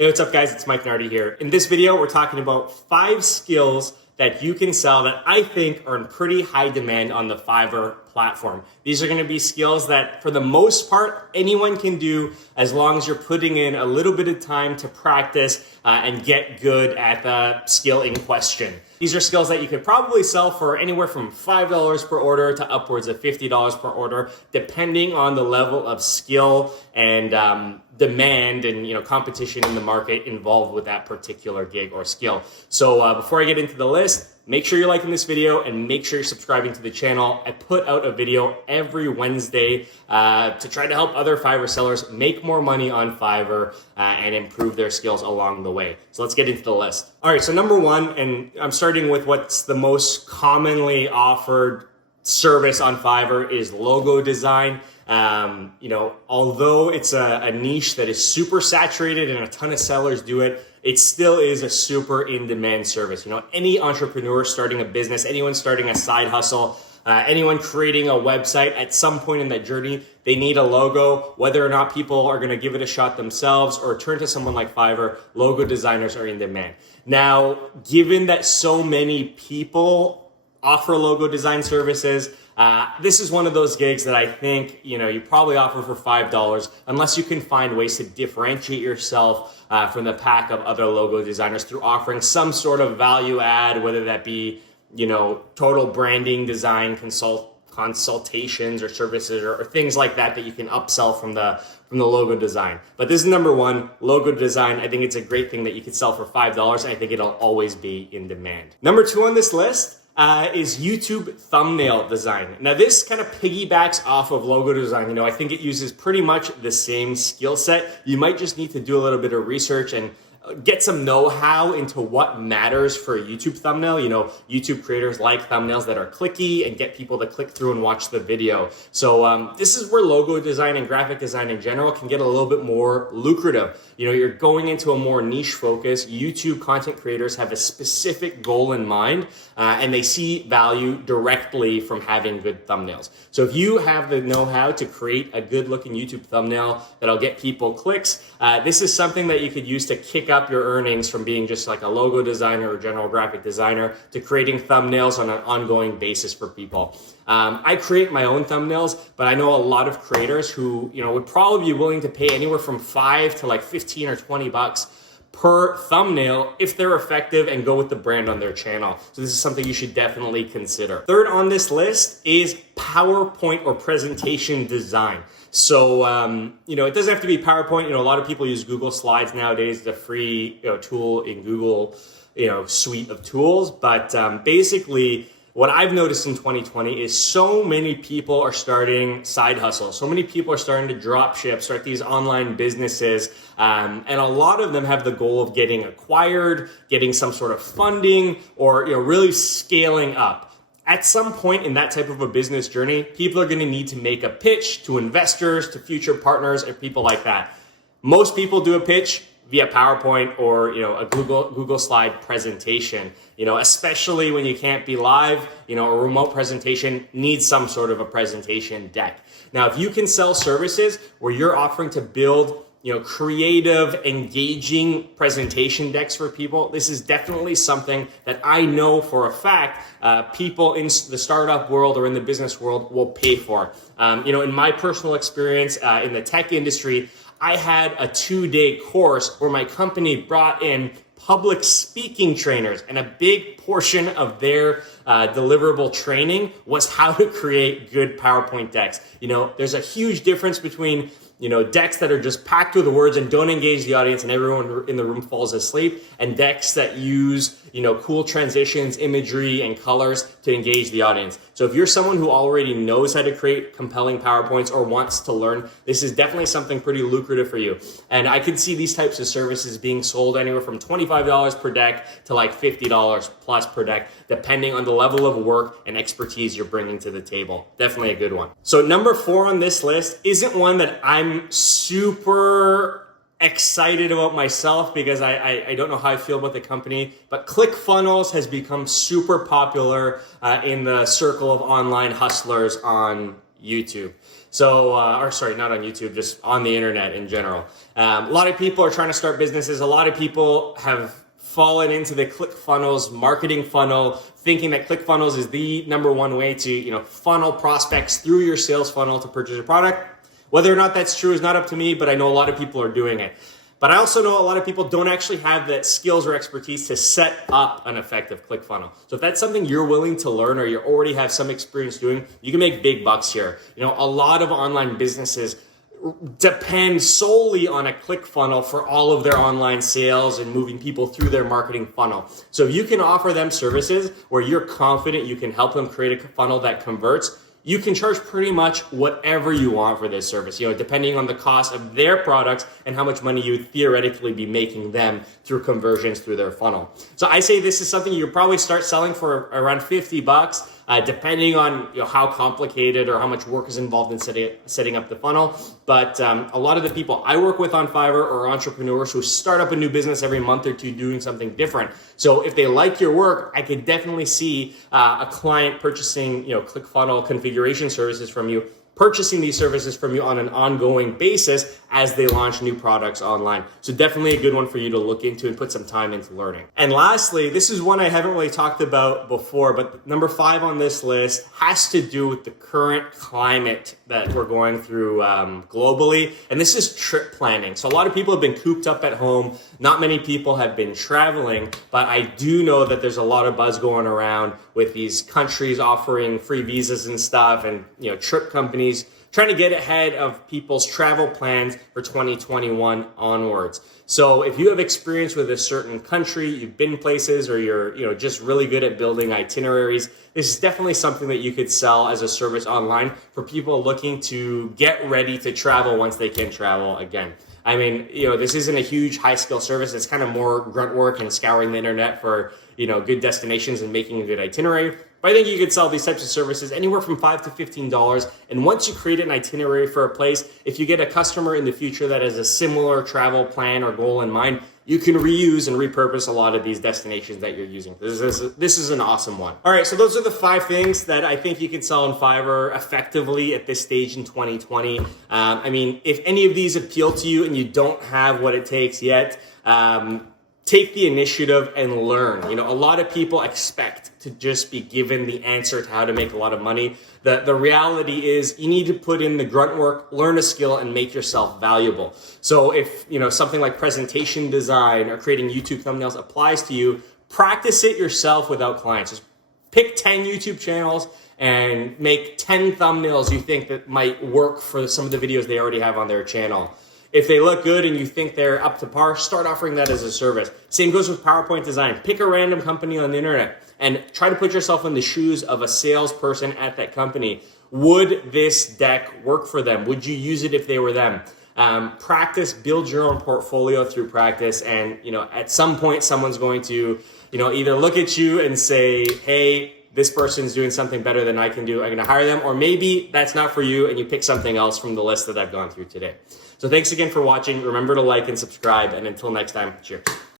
Hey, what's up guys? It's Mike Nardi here. In this video, we're talking about 5 skills that you can sell that I think are in pretty high demand on the Fiverr platform. These are going to be skills that for the most part, anyone can do as long as you're putting in a little bit of time to practice and get good at the skill in question. These are skills that you could probably sell for anywhere from $5 per order to upwards of $50 per order, depending on the level of skill and demand and competition in the market involved with that particular gig or skill. So before I get into the list, make sure you're liking this video and make sure you're subscribing to the channel. I put out a video every Wednesday to try to help other Fiverr sellers make more money on Fiverr and improve their skills along the way. So let's get into the list. All right, so number 1, and I'm starting with what's the most commonly offered service on Fiverr, is logo design. Although it's a niche that is super saturated and a ton of sellers do it, it still is a super in-demand service. Any entrepreneur starting a business, anyone starting a side hustle, anyone creating a website, at some point in that journey, they need a logo. Whether or not people are going to give it a shot themselves or turn to someone like Fiverr, logo designers are in demand. Now, given that so many people offer logo design services, this is one of those gigs that I think, you probably offer for $5 unless you can find ways to differentiate yourself from the pack of other logo designers through offering some sort of value add, whether that be, total branding design consultations or services or things like that you can upsell from the logo design. But this is number 1, logo design. I think it's a great thing that you could sell for $5. And I think it'll always be in demand. Number 2 on this list is YouTube thumbnail design. Now this kind of piggybacks off of logo design. I think it uses pretty much the same skill set. You might just need to do a little bit of research and get some know-how into what matters for a YouTube thumbnail. YouTube creators like thumbnails that are clicky and get people to click through and watch the video. So this is where logo design and graphic design in general can get a little bit more lucrative. You're going into a more niche focus. YouTube content creators have a specific goal in mind, and they see value directly from having good thumbnails. So if you have the know-how to create a good-looking YouTube thumbnail that'll get people clicks, this is something that you could use to kick up your earnings from being just like a logo designer or general graphic designer to creating thumbnails on an ongoing basis for people. I create my own thumbnails, but I know a lot of creators who, would probably be willing to pay anywhere from $5 to like 15 or 20 bucks per thumbnail if they're effective and go with the brand on their channel. So this is something you should definitely consider. Third on this list is PowerPoint or presentation design. So, it doesn't have to be PowerPoint. A lot of people use Google Slides nowadays. It's a free tool in Google, suite of tools. But basically, what I've noticed in 2020 is so many people are starting side hustles. So many people are starting to drop ship, start these online businesses. And a lot of them have the goal of getting acquired, getting some sort of funding, or really scaling up. At some point in that type of a business journey, people are going to need to make a pitch to investors, to future partners, and people like that. Most people do a pitch via PowerPoint or a Google slide presentation. Especially when you can't be live, a remote presentation needs some sort of a presentation deck. Now, if you can sell services where you're offering to build creative, engaging presentation decks for people, this is definitely something that I know for a fact people in the startup world or in the business world will pay for. In my personal experience in the tech industry, I had a 2-day course where my company brought in public speaking trainers, and a big portion of their deliverable training was how to create good PowerPoint decks. There's a huge difference between decks that are just packed with words and don't engage the audience and everyone in the room falls asleep, and decks that use, cool transitions, imagery, and colors to engage the audience. So if you're someone who already knows how to create compelling PowerPoints or wants to learn, this is definitely something pretty lucrative for you. And I could see these types of services being sold anywhere from $25 per deck to like $50 plus per deck, depending on the level of work and expertise you're bringing to the table. Definitely a good one. So number 4 on this list isn't one that I'm super excited about myself because I don't know how I feel about the company, but ClickFunnels has become super popular in the circle of online hustlers on YouTube. So, or sorry, not on YouTube, just on the internet in general. A lot of people are trying to start businesses. A lot of people have fallen into the ClickFunnels marketing funnel, thinking that ClickFunnels is the number one way to, funnel prospects through your sales funnel to purchase a product. Whether or not that's true is not up to me, but I know a lot of people are doing it. But I also know a lot of people don't actually have the skills or expertise to set up an effective ClickFunnel. So if that's something you're willing to learn or you already have some experience doing, you can make big bucks here. A lot of online businesses depend solely on a ClickFunnel for all of their online sales and moving people through their marketing funnel. So if you can offer them services where you're confident you can help them create a funnel that converts, you can charge pretty much whatever you want for this service, depending on the cost of their products and how much money you would theoretically be making them through conversions through their funnel. So I say this is something you'll probably start selling for around $50, depending on how complicated or how much work is involved in setting up the funnel. But a lot of the people I work with on Fiverr are entrepreneurs who start up a new business every month or two doing something different. So if they like your work, I could definitely see a client purchasing ClickFunnels configuration services from you, purchasing these services from you on an ongoing basis as they launch new products online. So definitely a good one for you to look into and put some time into learning. And lastly, this is one I haven't really talked about before, but number 5 on this list has to do with the current climate that we're going through globally. And this is trip planning. So a lot of people have been cooped up at home. Not many people have been traveling, but I do know that there's a lot of buzz going around with these countries offering free visas and stuff, and trip companies trying to get ahead of people's travel plans for 2021 onwards. So if you have experience with a certain country, you've been places, or you're just really good at building itineraries, this is definitely something that you could sell as a service online for people looking to get ready to travel once they can travel again. I mean, this isn't a huge high skill service. It's kind of more grunt work and scouring the internet for, good destinations and making a good itinerary. But I think you could sell these types of services anywhere from $5 to $15. And once you create an itinerary for a place, if you get a customer in the future that has a similar travel plan or goal in mind, you can reuse and repurpose a lot of these destinations that you're using. This is an awesome one. All right, so those are the 5 things that I think you can sell on Fiverr effectively at this stage in 2020. I mean, if any of these appeal to you and you don't have what it takes yet, take the initiative and learn. A lot of people expect to just be given the answer to how to make a lot of money. The reality is you need to put in the grunt work, learn a skill, and make yourself valuable. So if something like presentation design or creating YouTube thumbnails applies to you, practice it yourself without clients. Just pick 10 YouTube channels and make 10 thumbnails you think that might work for some of the videos they already have on their channel. If they look good and you think they're up to par, start offering that as a service. Same goes with PowerPoint design. Pick a random company on the internet and try to put yourself in the shoes of a salesperson at that company. Would this deck work for them? Would you use it if they were them? Practice, build your own portfolio through practice. And, at some point, someone's going to, either look at you and say, hey, this person's doing something better than I can do. I'm going to hire them. Or maybe that's not for you and you pick something else from the list that I've gone through today. So thanks again for watching. Remember to like and subscribe. And until next time, cheers.